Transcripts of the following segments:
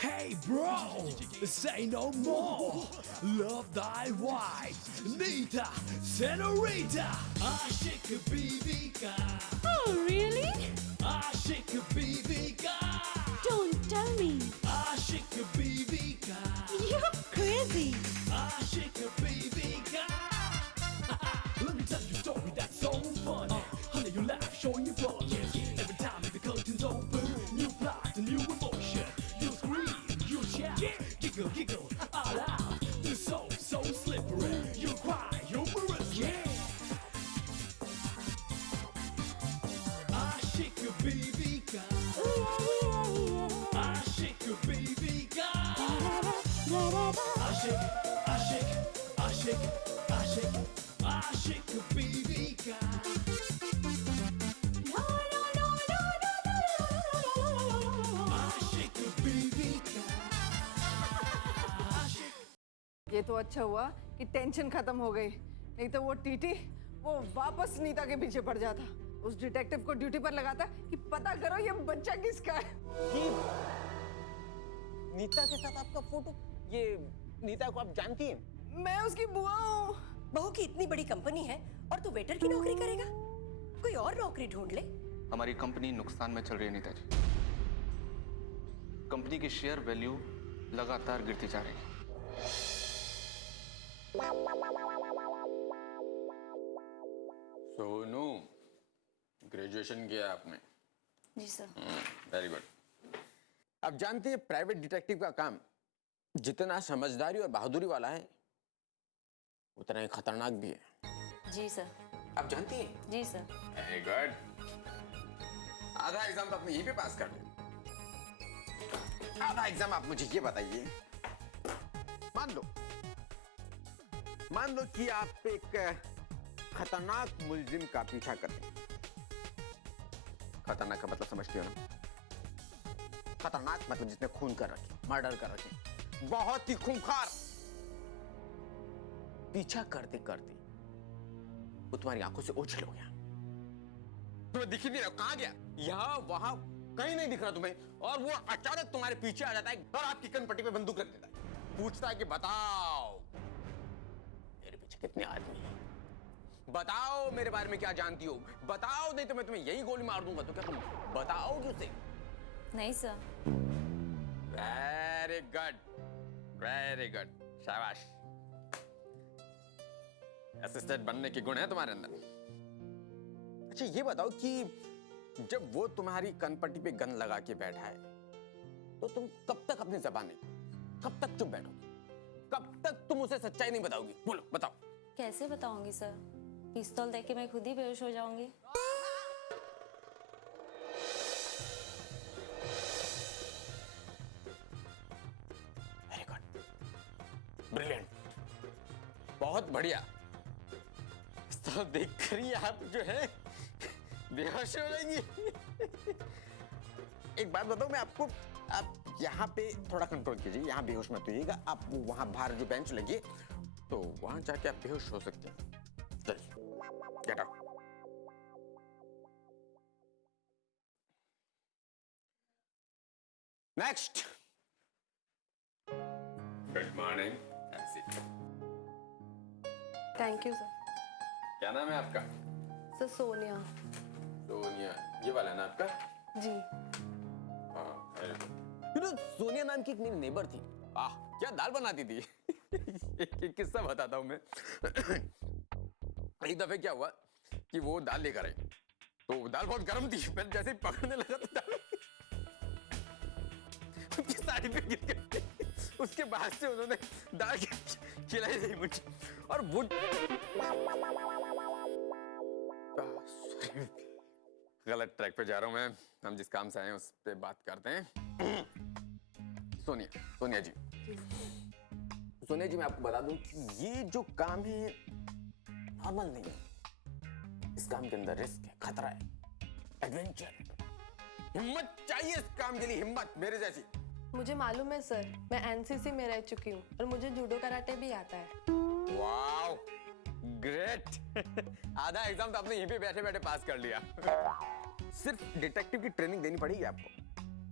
Hey bro, say no more. Love thy wife, Nita, Senorita. Aşık Bibika. Oh, really? Aşık Bibika. Don't tell me. Aşık Bibika. You're crazy. Aşık Bibika. Let me tell you a story that's so funny. Honey, you laugh, showing your flaws. Every time the curtains open, new plot, a new emotion. You scream, you shout, giggle, giggle, all out. The soul so slippery. You cry, humorously. Aşık Bibika. Aşık Bibika. Aşık, aşık, aşık, aşık, aşık Bibika. Aşık Bibika. ये तो अच्छा हुआ कि tension खत्म हो गई, नहीं तो वो टीटी वो वापस नीता के पीछे पड़ जाता, उस डिटेक्टिव को ड्यूटी पर लगाता कि पता करो ये बच्चा किसका है। नीता के साथ आपका फोटो, ये नीता को आप जानती हैं? मैं उसकी बुआ हूँ। बहू की इतनी बड़ी कंपनी है और तू वेटर की नौकरी करेगा? कोई और नौकरी ढूंढ ले। हमारी कंपनी नुकसान में चल रही है नीता जी। कंपनी की शेयर वैल्यू लगातार गिरती जा रही है। सोनू, ग्रेजुएशन किया आपने? जी सर। Very good. आप जानते हैं प्राइवेट डिटेक्टिव का काम जितना समझदारी और बहादुरी वाला है उतना ही खतरनाक भी है। जी सर। आप जानती हैं? जी सर। Very good. आधा एग्जाम तो आपने यहीं पे पास कर लिया। आधा एग्जाम आप मुझे ये बताइए, मान लो कि आप एक खतरनाक मुलजिम का पीछा करते हैं। खतरनाक का मतलब समझते हो ना? खतरनाक मतलब जिसने खून कर रखे, मर्डर कर रखे, बहुत ही खूंखार। पीछा करते करते वो तुम्हारी आंखों से ओझल हो गया, तुम्हें दिख ही नहीं रहा, कहां गया, यहां वहां कहीं नहीं दिख रहा तुम्हें, और वो अचानक तुम्हारे पीछे आ जाता है और आपकी कनपट्टी पे बंदूक रख देता है, पूछता है कि बताओ मेरे पीछे कितने आदमी हैं, बताओ मेरे बारे में क्या जानती हो, बताओ, नहीं तो मैं तुम्हें यही गोली मार दूंगा। तो क्या तुम बताओगे उसे? नहीं sir. Very good, very good, शाबाश। असिस्टेंट बनने के गुण है तुम्हारे अंदर। अच्छा ये बताओ कि जब वो तुम्हारी कनपट्टी पे गन लगा के बैठा है तो तुम कब तक अपनी ज़बान नहीं, कब तक चुप बैठोगे, कब तक तुम उसे सच्चाई नहीं बताओगी? बोलो, बताओ। कैसे बताऊंगी सर? पिस्तौल देख के मैं खुद ही बेहोश हो जाऊंगी। वेरी गुड, ब्रिलियंट, बहुत बढ़िया। तो देखकर ही आप जो है बेहोश हो जाएंगी। एक बात बताओ मैं आपको, आप यहाँ पे थोड़ा कंट्रोल कीजिए, यहाँ बेहोश मत होइएगा, आप वहां बाहर जो बेंच लगी तो वहां जाके आप बेहोश हो सकते हैं। चलिए, get out. Next. Good morning. Thank you sir. क्या नाम है आपका? सर सोनिया। सोनिया, ये वाला ना आपका? जी। सोनिया नाम की एक मेरी नेबर थी, आह क्या दाल बनाती थी। एक किस्सा बताता हूँ मैं। एक दफे क्या हुआ कि वो दाल लेकर आई, तो दाल बहुत गर्म थी, मैं जैसे ही पकड़ने लगा तो दाल उसकी साड़ी पे गिर गई। उसके बाद से उन्होंने दाल खिलाई नहीं मुझे, और वो गलत ट्रैक पे जा रहा हूं मैं, हम जिस काम से आए हैं उस पे बात करते हैं। सोनिया जी, सोनिया जी, मैं आपको बता दूं कि ये जो काम है नॉर्मल नहीं है, इस काम के अंदर रिस्क है, खतरा है, एडवेंचर है, हिम्मत चाहिए इस काम के लिए, हिम्मत मेरे जैसी। मुझे मालूम है सर, मैं एनसीसी में रह चुकी हूँ और मुझे जूडो कराटे भी आता है। Wow, great. आधा एग्जाम तो आपने यहीं पे बैठे बैठे पास कर लिया। सिर्फ डिटेक्टिव की ट्रेनिंग देनी पड़ेगी आपको,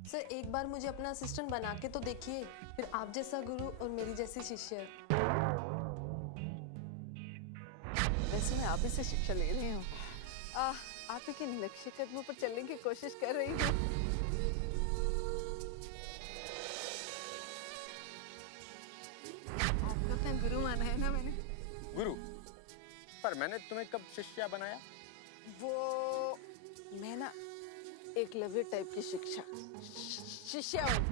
सर एक बार मुझे अपना असिस्टेंट बना के तो देखिए, फिर आप जैसा गुरु और मेरी जैसी शिष्य। वैसे मैं आप ही से शिक्षा ले रही हूँ। आप ही के नक्शे कदमों पर चलने की कोशिश कर रही हूँ। आपको अपना गुरु माना है ना मैंने। गुरु, पर मैंने तुम्हें कब शिष्या बनाया? वो मैं ना एकलव्य टाइप की शिष्या हूँ।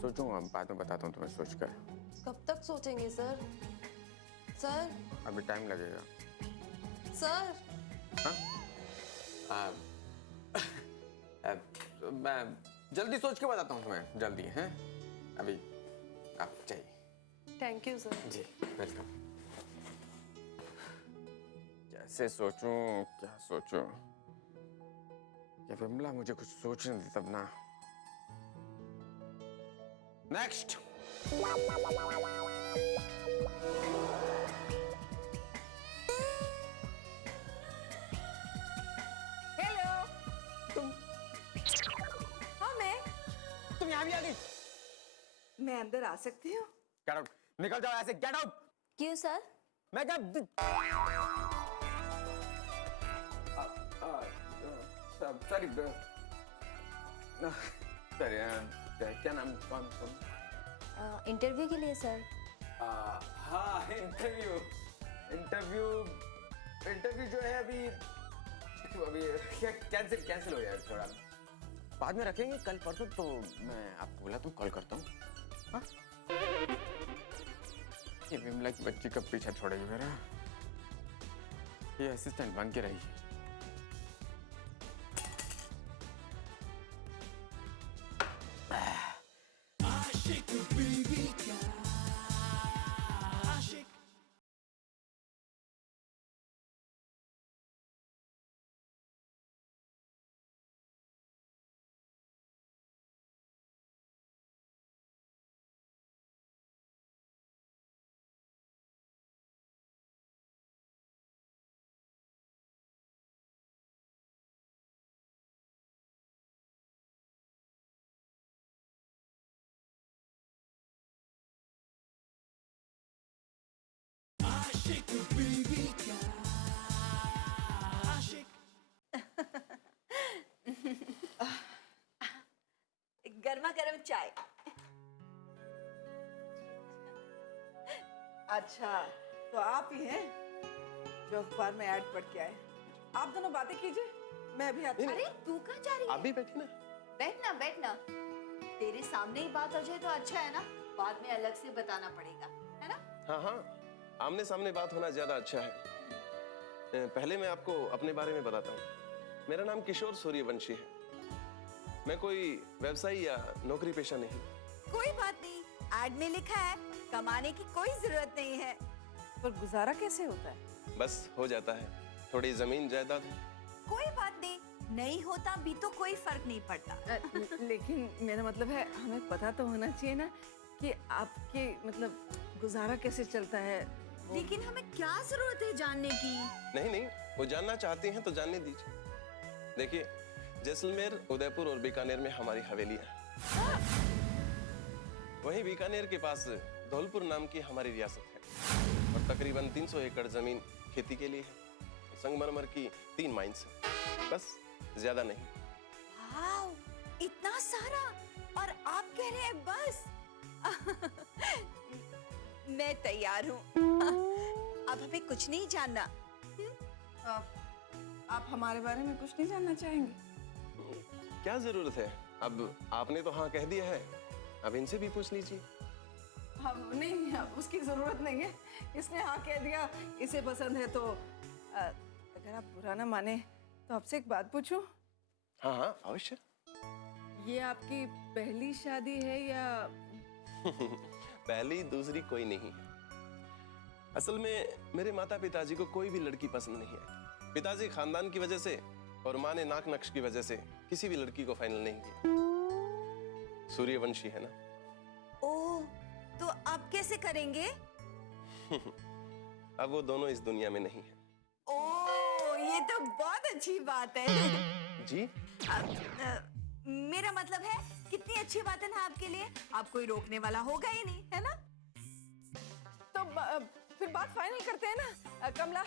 सोचूंगा, बाद में बताता हूँ तुम्हें सोचकर। कब तक सोचेंगे सर? सर अभी टाइम लगेगा। सर हाँ? मैं जल्दी सोच के बताता हूँ तुम्हें, जल्दी हैं? अभी आप चाहिए। Thank you sir. जी वेलकम। कैसे सोचूं, क्या सोचूं? ये विमला मुझे कुछ सोचने दे तब ना। नेक्स्ट। हेलो। हाँ तुम यहाँ भी आ गई? मैं अंदर आ सकती हूँ? गेट आउट, निकल जाओ ऐसे, गेट आउट। क्यों सर? मैं क्या सॉरी सॉरी, क्या नाम, कौन तुम? इंटरव्यू के लिए सर। हाँ इंटरव्यू जो है अभी कैंसिल हो गया थोड़ा, बाद में रखेंगे कल परसों। तो मैं आपको बोला तो कॉल करता हूँ। हाँ? ये विमला की बच्ची कब पीछा छोड़ेगी मेरा? ये असिस्टेंट बन के रही। आशिक बीवी का आशिक। आशिक बीवी का आशिक। गर्मा गर्म चाय। अच्छा, तो आप ही हैं जो अखबार में ऐड पढ़ के आए। आप दोनों बातें कीजिए, मैं अभी आती हूँ। अरे तू कहाँ जा रही है? आप भी बैठी ना। बैठना बैठना, तेरे सामने ही बात हो जाए तो अच्छा है ना, बाद में अलग से बताना पड़ेगा, है ना? हाँ हाँ, आमने सामने बात होना ज्यादा अच्छा है। पहले मैं आपको अपने बारे में बताता हूँ। मेरा नाम किशोर सूर्यवंशी है। मैं कोई व्यवसाय या नौकरी पेशा नहीं। कोई बात नहीं, ऐड में लिखा है कमाने की कोई जरूरत नहीं है। पर गुजारा कैसे होता है? बस हो जाता है, थोड़ी जमीन जायदाद है। कोई बात नहीं, नहीं होता भी तो कोई फर्क नहीं पड़ता। लेकिन मेरा मतलब है, हमें पता तो होना चाहिए ना कि आपके मतलब गुजारा कैसे चलता है। लेकिन हमें क्या जरूरत है जानने की? नहीं नहीं, वो जानना चाहते हैं तो जानने दीजिए। देखिए, जैसलमेर, उदयपुर और बीकानेर में हमारी हवेली है। वहीं बीकानेर के पास धौलपुर नाम की हमारी रियासत है और तकरीबन 300 एकड़ जमीन खेती के लिए है। संगमरमर की 3 माइंस है, बस ज्यादा नहीं। वाव, इतना सारा, और आप कह रहे हैं बस? मैं तैयार हूँ। अब हमें कुछ नहीं जानना। आप हमारे बारे में कुछ नहीं जानना चाहेंगे? क्या जरूरत है? अब आपने तो हाँ कह दिया है, अब इनसे भी पूछ लीजिए। हम नहीं, अब उसकी जरूरत नहीं है। इसने हाँ कह दिया, इसे पसंद है तो अगर आप बुरा ना माने तो आपसे एक बात पूछूं? हाँ हाँ अवश्य। ये आपकी पहली शादी है या? पहली दूसरी कोई नहीं है। असल में मेरे माता पिताजी को कोई भी लड़की पसंद नहीं है। पिताजी खानदान की वजह से और माँ ने नाक नक्श की वजह से किसी भी लड़की को फाइनल नहीं किया। सूर्यवंशी है ना। ओह, तो अब कैसे करेंगे? अब वो दोनों इस दुनिया में नहीं है। ओह, ये तो बहुत अच्छी बात है। जी? मेरा मतलब है कितनी अच्छी बात है ना आपके लिए, आप कोई रोकने वाला होगा ही नहीं, है ना? तो फिर बात फाइनल करते हैं ना। कमला,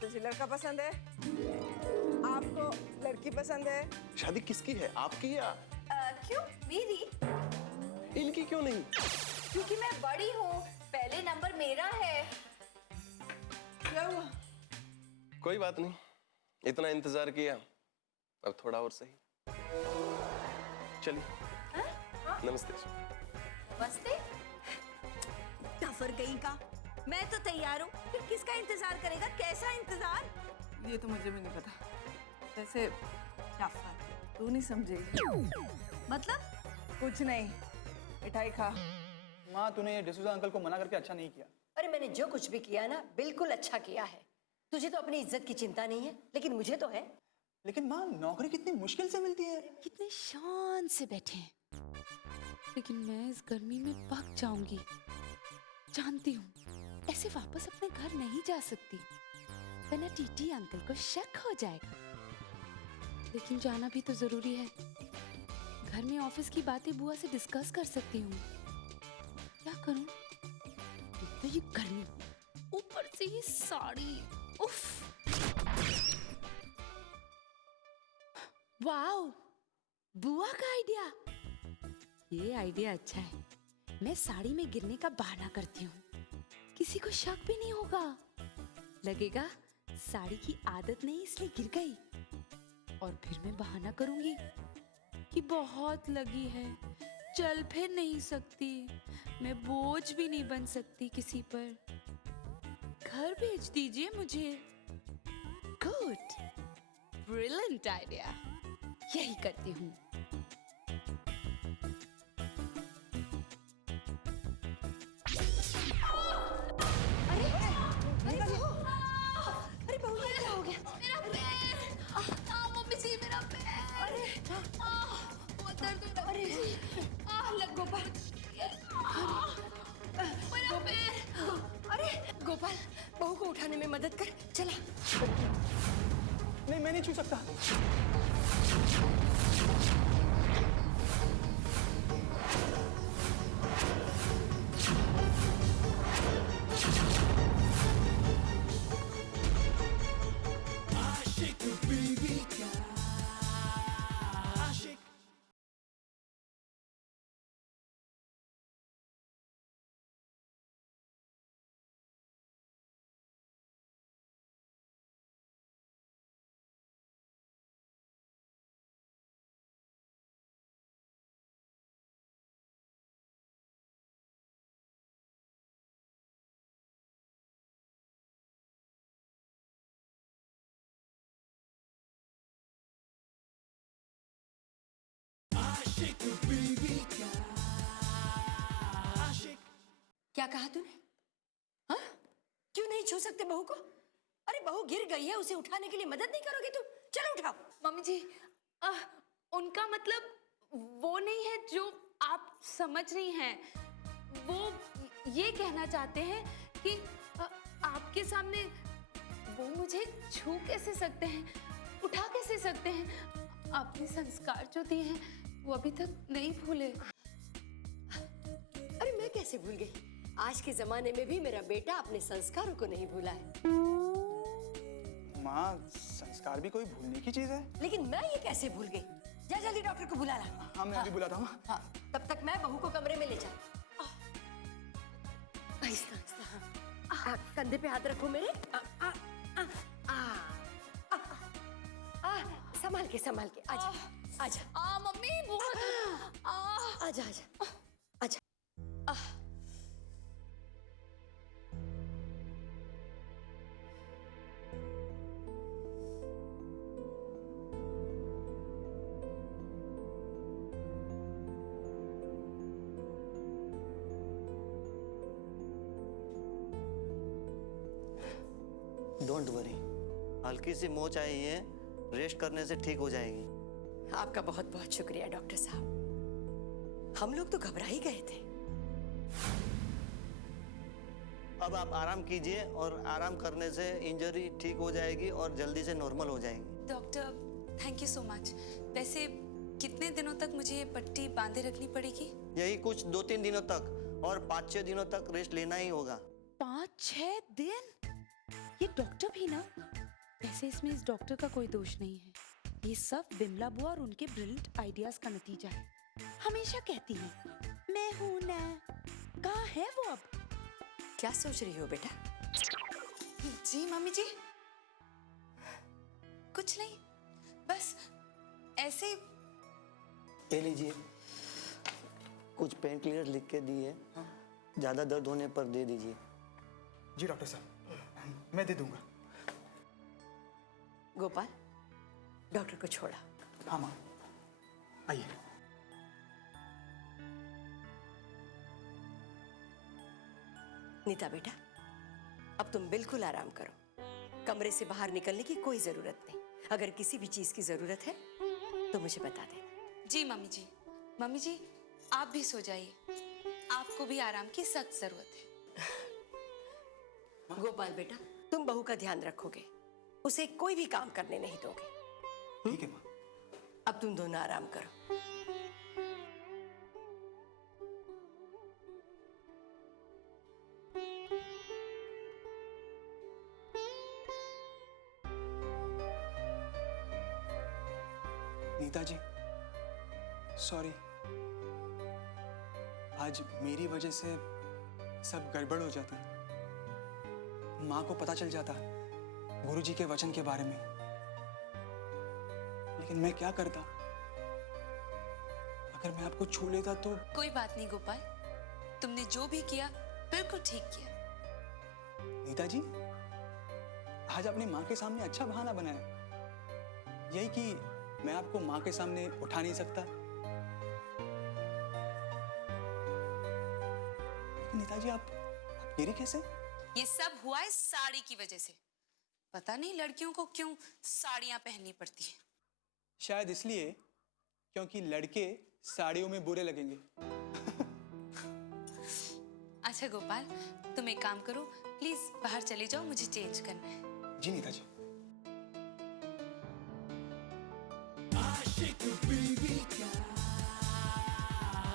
तुझे लड़का पसंद है, आपको लड़की पसंद है। शादी किसकी है, आपकी या क्यों मेरी? इनकी क्यों नहीं? क्योंकि मैं बड़ी हूँ, पहले नंबर मेरा है। क्या हुआ? कोई बात नहीं, इतना इंतजार किया, अब थोड़ा और सही। चलिए। नमस्ते। मस्ते टफर गई का। मैं तो तैयार हूँ, फिर किसका इंतजार करेगा? कैसा इंतजार? ये तो मुझे भी नहीं पता। वैसे टफर तू नहीं समझेगी। मतलब? कुछ नहीं, मिठाई खा। माँ, तूने ये डिसूजा अंकल को मना करके अच्छा नहीं किया। अरे मैंने जो कुछ भी किया ना, बिल्कुल अच्छा किया है। तुझे तो अपनी इज्जत की चिंता नहीं है, लेकिन मुझे तो है। लेकिन माँ, नौकरी कितनी मुश्किल से मिलती है। कितने शान से बैठे हैं, लेकिन मैं इस गर्मी में पक जाऊंगी। जानती हूँ ऐसे वापस अपने घर नहीं जा सकती, वरना टीटी अंकल को शक हो जाएगा। लेकिन जाना भी तो जरूरी है। घर में ऑफिस की बातें बुआ से डिस्कस कर सकती हूँ। क्या करूँ? तो ये गर्मी, ऊपर से ये साड़ी, उफ। वाओ, बुआ का आइडिया। ये आइडिया अच्छा है। मैं साड़ी में गिरने का बहाना करती हूँ, किसी को शक भी नहीं होगा। लगेगा साड़ी की आदत नहीं इसलिए गिर गई। और फिर मैं बहाना करूंगी कि बहुत लगी है, चल फिर नहीं सकती, मैं बोझ भी नहीं बन सकती किसी पर, घर भेज दीजिए मुझे। गुड, ब्रिलियंट आइडिया, यही करती हूँ। अरे बहू, ये क्या हो गया? मेरा पैर, मम्मी जी मेरा पैर, अरे बहुत दर्द हो रहा है। अरे लग गोपाल, मेरा पैर। अरे गोपाल, बहू को उठाने में मदद कर, चला। नहीं, मैं नहीं छू सकता। आशिक बीवी का आशिक। आशिक बीवी का आशिक। क्या कहा तूने? हाँ? क्यों नहीं छू सकते बहू को? अरे बहू गिर गई है, उसे उठाने के लिए मदद नहीं करोगे तुम? चलो उठाओ। मम्मी जी, उनका मतलब वो नहीं है जो आप समझ रही हैं। वो ये कहना चाहते हैं कि आपके सामने वो मुझे छू कैसे सकते हैं, उठा कैसे सकते हैं? आपने संस्कार जो दिए हैं वो अभी तक नहीं भूले। अरे मैं कैसे भूल गई? आज के जमाने में भी मेरा बेटा अपने संस्कारों को नहीं भूला है। माँ, संस्कार भी कोई भूलने की चीज है। लेकिन मैं ये कैसे भूल गई? जा जल्दी डॉक्टर को बुला ला। हाँ, मैं अभी बुलाता हूँ। हाँ, तब तक मैं बहू को कमरे में ले जा। आहिस्ता आहिस्ता, कंधे पे हाथ रखो मेरे। संभाल के संभाल के, आजा आजा। मम्मी बहुत आजा आजा आजा। डोंट वरी, हल्की सी मोच आई है, रेस्ट करने से ठीक हो जाएगी। आपका बहुत बहुत शुक्रिया डॉक्टर साहब, हम लोग तो घबरा ही गए थे। अब आप आराम कीजिए और आराम करने से इंजरी ठीक हो जाएगी और जल्दी से नॉर्मल हो जाएगी। Doctor, thank you so much. वैसे कितने दिनों तक मुझे ये पट्टी बांधे रखनी पड़ेगी? यही कुछ 2-3 दिनों तक, और 5-6 दिनों तक रेस्ट लेना ही होगा। 5-6 दिन? ये डॉक्टर भी ना, वैसे इसमें इस डॉक्टर का कोई दोष नहीं है। ये सब विमला बुआ और उनके ब्रिलियंट आइडियाज का नतीजा है। हमेशा कहती है मैं हूं ना। कहाँ है वो अब? क्या सोच रही हो बेटा? जी मम्मी जी, कुछ नहीं, बस ऐसे। ये लीजिए, कुछ पेन क्लियर लिख के दिए, ज्यादा दर्द होने पर दे दीजिए। जी डॉक्टर साहब, मैं दे दूंगा। गोपाल, डॉक्टर को छोड़ा। हाँ माँ, आइए। नीता बेटा, अब तुम बिल्कुल आराम करो। कमरे से बाहर निकलने की कोई जरूरत नहीं। अगर किसी भी चीज की जरूरत है तो मुझे बता देना। जी मम्मी जी। मम्मी जी, आप भी सो जाइए, आपको भी आराम की सख्त जरूरत है। गोपाल बेटा, तुम बहू का ध्यान रखोगे, उसे कोई भी काम करने नहीं दोगे। ठीक है माँ। अब तुम दोनों आराम करो। नीता जी, सॉरी, आज मेरी वजह से सब गड़बड़ हो जाती। माँ को पता चल जाता गुरुजी के वचन के बारे में, लेकिन मैं क्या करता? अगर मैं आपको छू लेता तो। कोई बात नहीं गोपाल, तुमने जो भी किया बिल्कुल ठीक किया। नीता जी, आज आपने माँ के सामने अच्छा बहाना बनाया, यही कि मैं आपको माँ के सामने उठा नहीं सकता। नीता जी, आप गिरी कैसे? ये सब हुआ इस साड़ी की वजह से। पता नहीं लड़कियों को क्यों साड़ियां पहननी पड़ती है। शायद इसलिए क्योंकि लड़के साड़ियों में बुरे लगेंगे। अच्छा गोपाल, तुम एक काम करो, प्लीज बाहर चले जाओ, मुझे चेंज करना है। जी नीता जी। Aşık baby girl.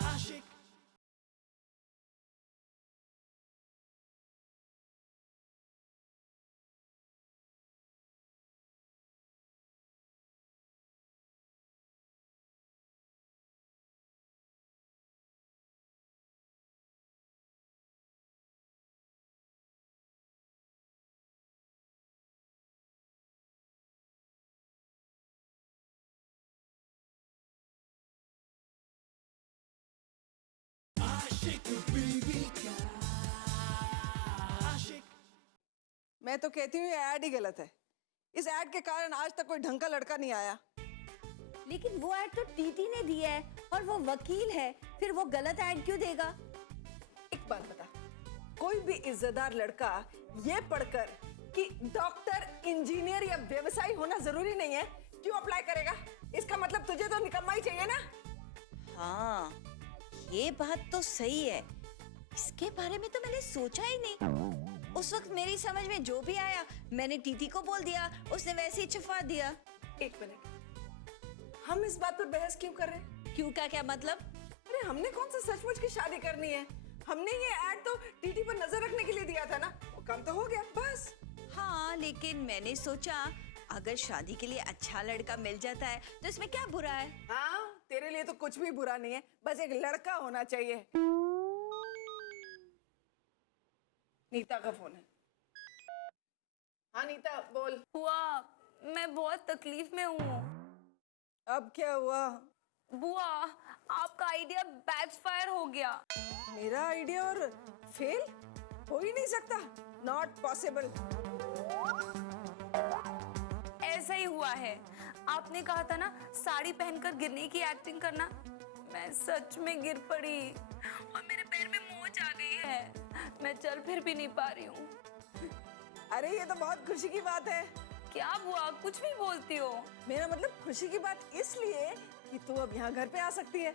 Aşık. Aşık baby girl. Aşık. मैं तो कहती हूँ ये ऐड ही गलत है। इस ऐड के कारण आज तक कोई ढंग का लड़का नहीं आया। लेकिन वो ऐड तो टीटी ने दिया है और वो वकील है, फिर वो गलत ऐड क्यों देगा? एक बात बता, कोई भी इज्जतदार लड़का ये पढ़कर कि डॉक्टर, इंजीनियर या व्यवसायी होना जरूरी नहीं है, क्यों अप्लाई करेगा? इसका मतलब तुझे तो निकम्मा ही चाहिए ना? हाँ, ये बात तो सही है। इसके बारे में तो मैंने सोचा ही नहीं। उस वक्त मेरी समझ में जो भी आया मैंने टीटी को बोल दिया, उसने वैसे ही छुपा दिया। एक मिनट, हम इस बात पर बहस क्यों कर रहे हैं? क्यों का क्या मतलब? अरे हमने कौन सा सचमुच की शादी करनी है? हमने ये ऐड तो टीटी पर नजर रखने के लिए दिया था ना, वो काम तो हो गया बस। हाँ, लेकिन मैंने सोचा अगर शादी के लिए अच्छा लड़का मिल जाता है तो इसमें क्या बुरा है? हाँ, तेरे लिए तो कुछ भी बुरा नहीं है, बस एक लड़का होना चाहिए। नीता का फोन है। हाँ नीता, बोल। बुआ, मैं बहुत तकलीफ में हूँ। अब क्या हुआ? बुआ, आपका आइडिया बैकफायर हो गया। मेरा आइडिया और फेल हो ही नहीं सकता। Not possible. ऐसा ही हुआ है। आपने कहा था ना साड़ी पहनकर गिरने की एक्टिंग करना, मैं सच में गिर पड़ी और मेरे पैर में मोच आ गई है। मैं चल फिर भी नहीं पा रही हूँ। अरे ये तो बहुत खुशी की बात है। क्या बुआ, कुछ भी बोलती हो? मेरा मतलब खुशी की बात इसलिए कि तू अब यहाँ घर पे आ सकती है।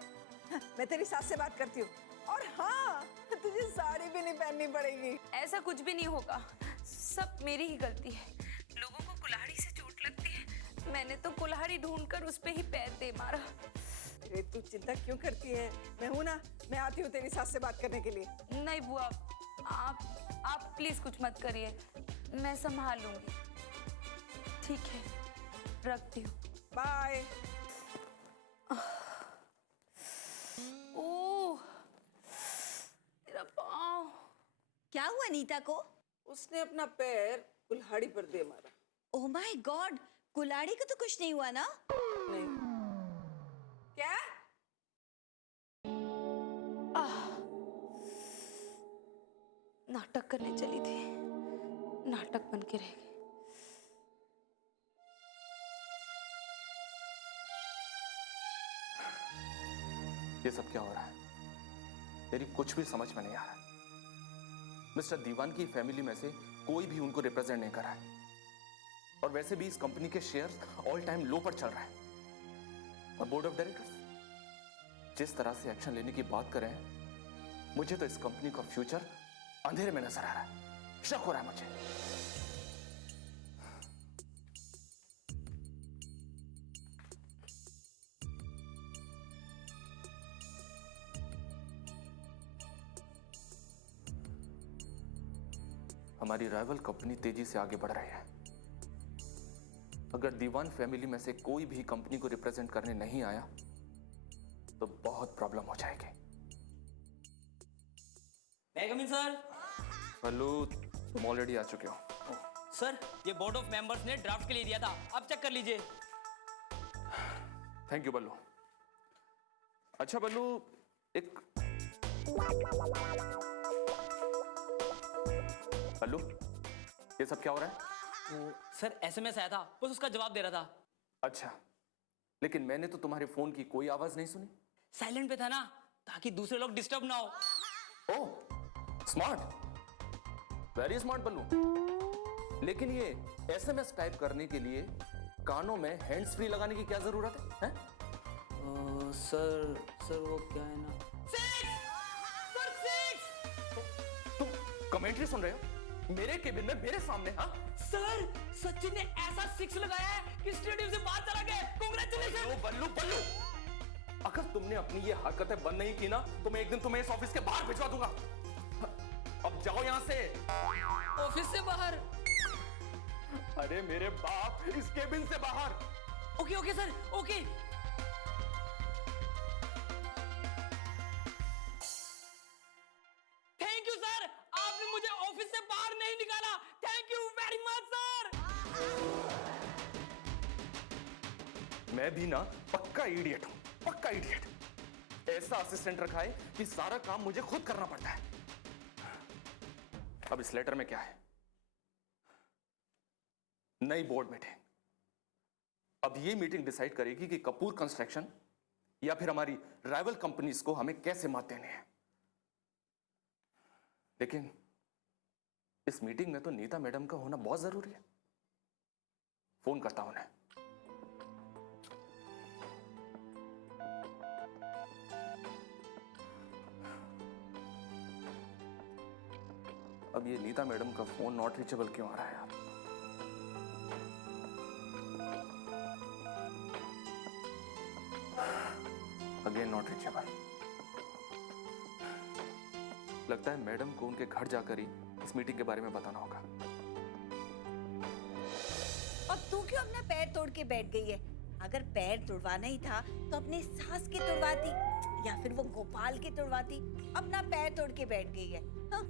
मैं तेरी सास से बात करती हूँ, और हाँ, तुझे साड़ी भी नहीं पहननी पड़ेगी। ऐसा कुछ भी नहीं होगा, सब मेरी ही गलती है। लोगों को कुल्हाड़ी से चोट लगती है, मैंने तो कुल्हाड़ी ढूंढकर उस पे ही पैर दे मारा। अरे तू चिंता क्यों करती है? मैं हूं ना, मैं आती हूँ तेरी सास से बात करने के लिए। नहीं बुआ, आप प्लीज कुछ मत करिए, मैं संभाल लूंगी। ठीक है, रखती हूँ। बाय। ओह, तेरा पाँव। क्या हुआ नीता को? उसने अपना पैर कुल्हाड़ी पर दे मारा। ओह माय गॉड, कुल्हाड़ी को तो कुछ नहीं हुआ ना? नहीं। क्या? नाटक करने चली थी, नाटक बन के रह गई। ये सब क्या हो रहा है? मेरी कुछ भी समझ में नहीं आ रहा। मिस्टर दीवान की फैमिली में से कोई भी उनको रिप्रेजेंट नहीं कर रहा है, और वैसे भी इस कंपनी के शेयर्स ऑल टाइम लो पर चल रहे हैं। और बोर्ड ऑफ डायरेक्टर्स जिस तरह से एक्शन लेने की बात कर रहे हैं, मुझे तो इस कंपनी का फ्यूचर अंधेरे में नजर आ रहा है। शक हो रहा है मुझे। हमारी राइवल कंपनी तेजी से आगे बढ़ रही है। अगर दीवान फैमिली में से कोई भी कंपनी को रिप्रेजेंट करने नहीं आया तो बहुत प्रॉब्लम हो जाएगी। सर। हेलो, तुम ऑलरेडी आ चुके हो। सर, ये बोर्ड ऑफ मेंबर्स ने ड्राफ्ट के लिए दिया था, अब चेक कर लीजिए। थैंक यू बल्लू। अच्छा बल्लू, एक बल्लू, ये सब क्या हो रहा है? सर एसएमएस आया था, बस उसका जवाब दे रहा था। अच्छा, लेकिन मैंने तो तुम्हारे फोन की कोई आवाज नहीं सुनी। साइलेंट पे था ना, ताकि दूसरे लोग डिस्टर्ब ना हो। ओह, स्मार्ट, वेरी स्मार्ट बल्लू। लेकिन ये एसएमएस टाइप करने के लिए कानों में हैंड्स फ्री लगाने की क्या जरूरत है? सर वो क्या है ना। तुम कमेंट्री सुन रहे हो मेरे केबिन में मेरे सामने? हाँ सर, सचिन ने ऐसा 6 लगाया है कि स्टेडियम से बाहर चला गया। कांग्रेचुलेशन। बल्लू बल्लू, अगर तुमने अपनी ये हरकतें बंद नहीं की ना तो मैं एक दिन तुम्हें इस ऑफिस के बाहर भिजवा दूंगा। अब जाओ यहां से। ऑफिस से बाहर? अरे मेरे बाप, इस केबिन से बाहर। Okay sir, okay. Thank you sir, आपने मुझे ऑफिस से बाहर नहीं निकाला। Thank you very much sir. मैं भी ना पक्का इडियट हूं, पक्का इडियट। ऐसा असिस्टेंट रखा है कि सारा काम मुझे खुद करना पड़ता है। अब इस लेटर में क्या है? नई बोर्ड मीटिंग। अब ये मीटिंग डिसाइड करेगी कि कपूर कंस्ट्रक्शन या फिर हमारी राइवल कंपनीज को हमें कैसे मात देने हैं। लेकिन इस मीटिंग में तो नीता मैडम का होना बहुत जरूरी है। फोन करता हूं उन्हें। अब ये नीता मैडम का फोन नॉट रीचेबल क्यों आ रहा है यार? Again not reachable. लगता है मैडम को उनके घर जाकर ही इस मीटिंग के बारे में बताना होगा। और तू क्यों अपना पैर तोड़ के बैठ गई है? अगर पैर तुड़वाना ही था तो अपने सास के तुड़वाती, या फिर वो गोपाल के तुड़वाती। अपना पैर तोड़ के बैठ गई है। हाँ?